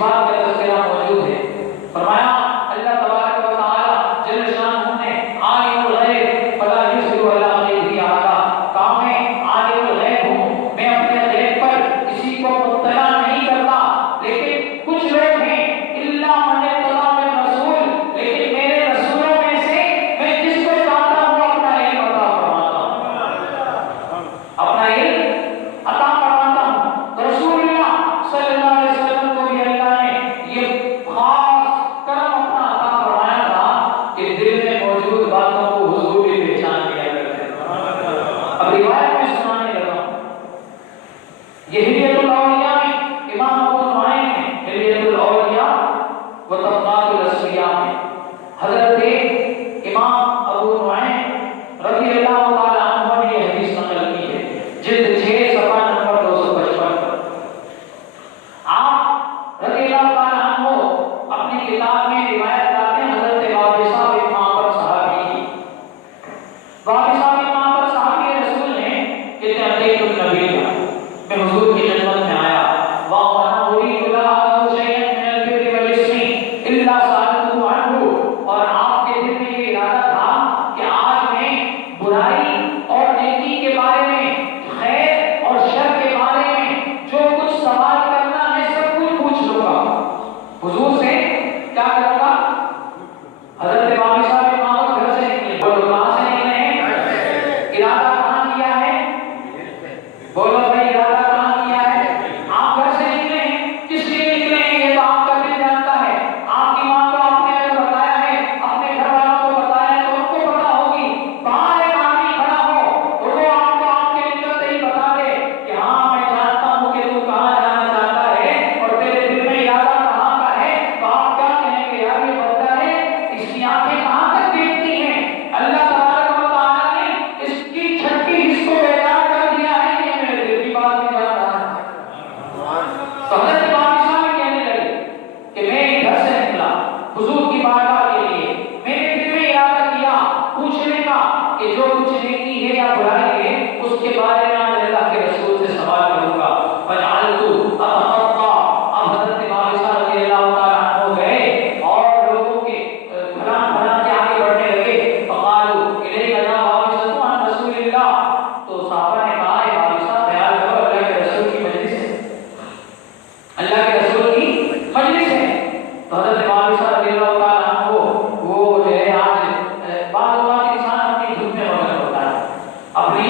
بات کا تذکرہ موجود ہے. فرمایا اللہ تبارک و تعالی جل شانہ نے عالم الغیب فلا یظہر علی غیبہ احدا، کہا میں عالم الغیب ہوں، میں اپنے غیب پر کسی کو مطلع نہیں کرتا. لیکن کچھ لوگ ہیں الا من ارتضی من رسول، لیکن میرے رسولوں میں سے میں جس کو چاہتا ہوں اپنا علم عطا فرماتا ہوں، اپنا علم عطا فرماتا ہوں. تو رسول اللہ صلی اللہ علیہ وسلم کو بھی اللہ نے یہ خاص کرم اپنا عطا فرمایا تھا کہ دل میں موجود باتوں کو حضور بھی پہچان لیا کرتے تھے. اب روایت میں سنانے لگا ہوں. یہ ہلیۃ الاولیاء میں امام ابو نعیم نے ہلیۃ الاولیاء و طبقات الاصفیاء میں حضرت امام ابو نعیم رضی اللہ تعالی عنہ نے یہ حدیث نقل کی ہے، جلد 6 صفحہ نمبر 255 پر. آپ رضی اللہ تعالی عنہ اپنی کتاب میں روایت لاتے ہیں حضرت وابصہ بن معبد صحابی کی. وابصہ بن معبد صحابی رسول نے کہ اتیت النبی، میں حضور کی خدمت میں آیا، وانا اريد لا اعلم شيئا من البر والاسم الا سالته عنه، اور آپ کے دل میں یہ ارادہ تھا کہ آج میں برائی اور نیکی کے بارے میں، خیر اور شر کے بارے میں جو کچھ سوال کرنا ہے سب کچھ پوچھ لوں گا. حضور سے کیا کروں گا؟ حضرت وابصہ بن معبد گھر سے نکلے. بولو کہاں سے نکلے ہیں؟ ارادہ کہاں کیا ہے؟ بولو بھائی ارادہ کہاں کیا ہے؟ آپ گھر سے نکلے ہیں، کس لیے نکلے ہیں یہ تو آپ کا دل جانتا ہے. آپ کی ماں کو آپ نے اگر بتایا ہے، اپنے گھر والوں کو بتایا ہے تو ان کو پتا ہوگی. باہر ایک آدمی کھڑا ہو اور وہ آپ کو آپ کے نکلتے ہی بتا دے کہ ہاں میں جانتا ہوں کہ تو کہاں جانا چاہتا ہے اور تیرے دل میں ارادہ کہاں کا ہے، تو آپ کیا کہیں گے؟ یار یہ بندہ ہے، اس کی آنکھیں کہاں تک دیکھتی ہیں. اللہ تبارک و تعالیٰ نے اس کی چھٹی حص کو بیدار کر دیا ہے کہ یہ میرے دل کی بات بھی جان رہا ہے. تو حضرت وابصہ بھی کہنے لگے کہ میں گھر سے نکلا حضور کی بارگاہ کے لیے، میں نے دل میں ارادہ کیا پوچھنے کا کہ جو کچھ نیکی ہے یا برائی ہے اس کے بارے میں آج اللہ کے رسول سے سوال کروں گا. فجعلت اتخطى، اب حضرت وابصہ رضی اللہ تعالیٰ عنہ گئے اور لوگوں کے پھلان پھلان کے آگے بڑھنے لگے. فقالوا الیک یا وابصہ عن رسول اللہ، تو صحابہ نے کہا اے وابصہ خیال کرو اللہ کے رسول کی مجلس ہے، اللہ کے رسول کی مجلس ہے. تو حضرت وابصہ رضی اللہ تعالیٰ عنہ وہ جو ہے آج بعض اوقات انسان اپنی دھن میں مگن ہوتا ہے، اپنی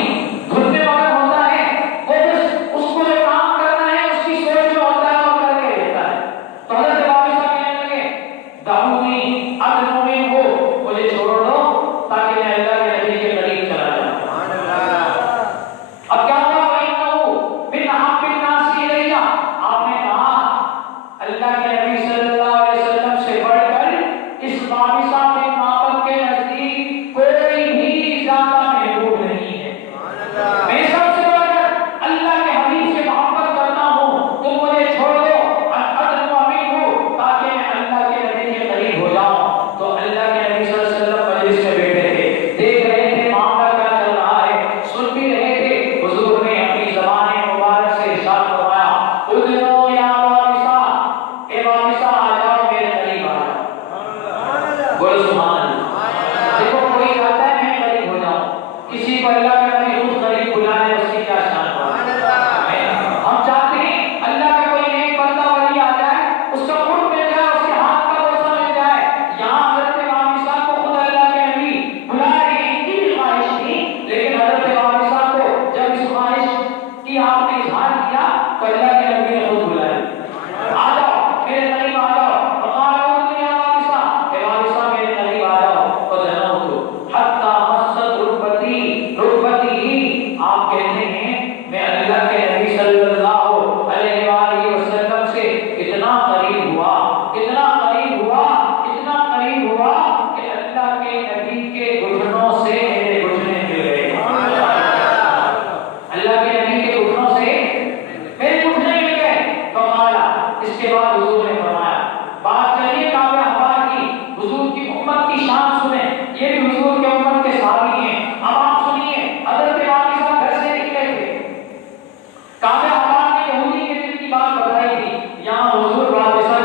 دھن میں مگن ہوتا ہے، وہ بس اس کو جو کام کرنا ہے اس کی سوچ جو ہوتا ہے وہ کر کے رہتا ہے. تو حضرت وابصہ کہنے لگے دعونی ادنو منہ، مجھے چھوڑ دو تاکہ میں اللہ کے نبی کے قریب چلا جاؤں. اب کیا ہوا؟ وَإِنَّهُ مِنْ أَحَبِّ النَّاسِ إِلَيَّ، آپ نے کہا اللہ کے نبی صلی اللہ علیہ وسلم سے بڑھ کر اس وابصہ بن معبد کے نزدیک کوئی بھی زیادہ محبوب نہیں ہے. میں سب سے بڑھ کر اللہ کے حبیب سے محبت کرتا ہوں، تم مجھے چھوڑ دو ادنو منہ تاکہ میں اللہ کے نبی کے قریب ہو جاؤں. تو اللہ کے نبی صلی اللہ علیہ وسلم مجلس میں بیٹھے تھے، دیکھ رہے تھے معاملہ کیا چل رہا ہے، سن بھی رہے تھے. حضور نے اپنی زبان مبارک سے ارشاد فرمایا ادنو یا وابصہ، اے وابصہ آ جاؤ میرے قریب آ جاؤ. بولو سبحان اللہ. دیکھو کوئی چاہتا ہے میں قریب ہو جاؤں، کسی کو اللہ کا نبی خود قریب بلانے اس کی کیا شان ہے. ہم چاہتے ہیں اللہ کا کوئی نیک بندہ ولی آ جائے، اس کا قرب مل جائے، اس کے ہاتھ کا بوسہ مل جائے. یہاں حضرت وابصہ کو خود اللہ کے نبی بلا رہے ہیں، ان کی بھی خواہش تھی، لیکن حضرت وابصہ کو جب اس خواہش کی آپ نے اظہار کیا تو اللہ کے نبی نے خود بلایا، آ جاؤ میرے قریب آ جاؤ. فقالوا ادنو یا وابصہ، اے وابصہ میرے قریب آ جاؤ. فدنوت حتی مست رکبتی، آپ کہتے ہیں میں اللہ کے نبی صلی اللہ علیہ وآلہ وسلم سے اتنا قریب ہوا، اتنا قریب ہوا، اتنا قریب ہوا کہ اللہ کے نبی کے گھٹنوں سے میرے گھٹنے مل گئے. اللہ کے نبی کے گھٹنوں سے میرے گھٹنے مل گئے. فقالا، اس کے بعد حضور نے فرمایا، بات چلیے کعبہ حبار کی، حضور کی امت کی شان سنیں، یہ بھی حضور کے امت کے صحابی ہیں. اب آپ سنیے حضرت وابصہ گھر سے نکلے تھے، کعبہ حبار میں یہودی کے دل کی بات بتائی تھی، یہاں حضور وابصہ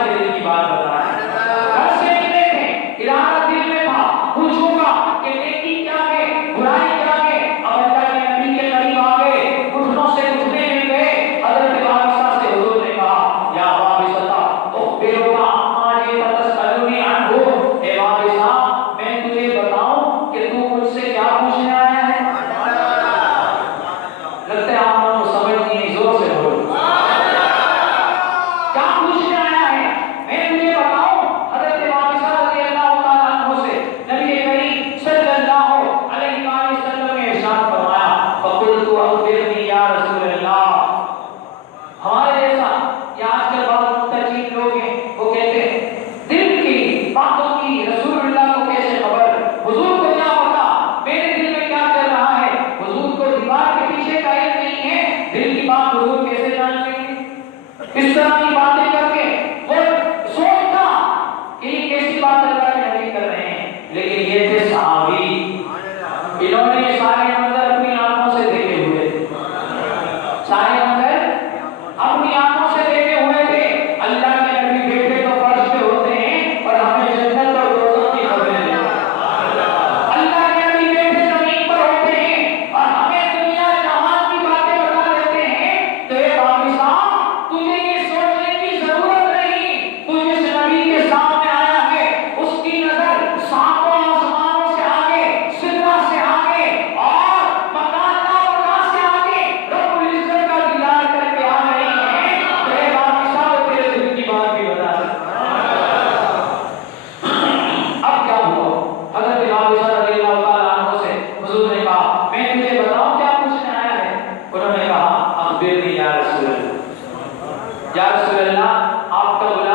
اس طرح کی باتیں کر کے وہ سوچتا کہ یہ کیسی بات اللہ کے نبی کر رہے ہیں، لیکن یہ تھے صحابی، انہوں نے یہ سارے منظر اپنی آنکھوں سے دیکھے ہوئے تھے، سارے منظر اپنی آنکھوں سے دیکھے ہوئے تھے۔ اللہ کے نبی بیٹھے تو فرش پہ ہوتے ہیں اور ہمیں جنت اور دوزخ کی خبریں دیتے ہیں، اللہ کے نبی بیٹھے زمین پر ہوتے ہیں اور ہمیں دنیا جہان کی باتیں بتا دیتے ہیں۔ تو اے بابی صاحب، تجھے یہ سوچنے کی ضرورت نہیں، تو جس نبی کے سامنے آیا ہے اس کی نظر ساتوں آسمانوں سے آگے، سدرہ سے آگے اور مکان لا سے آگے رب العزت کا دیدار کر کے آ رہی ہے۔ تو اے بابی صاحب، تیرے دل کی بات بھی بتا سکتا ہے۔ اب کیا ہوا؟ حضرت بابی صاحب رضی اللہ تعالیٰ عنہ سے حضور نے کہا میں تجھے بتاؤں کیا پوچھنے آیا ہے؟ انہوں نے کہا اخبرنی یا رسول اللہ، یا رسول اللہ آپ کا غلام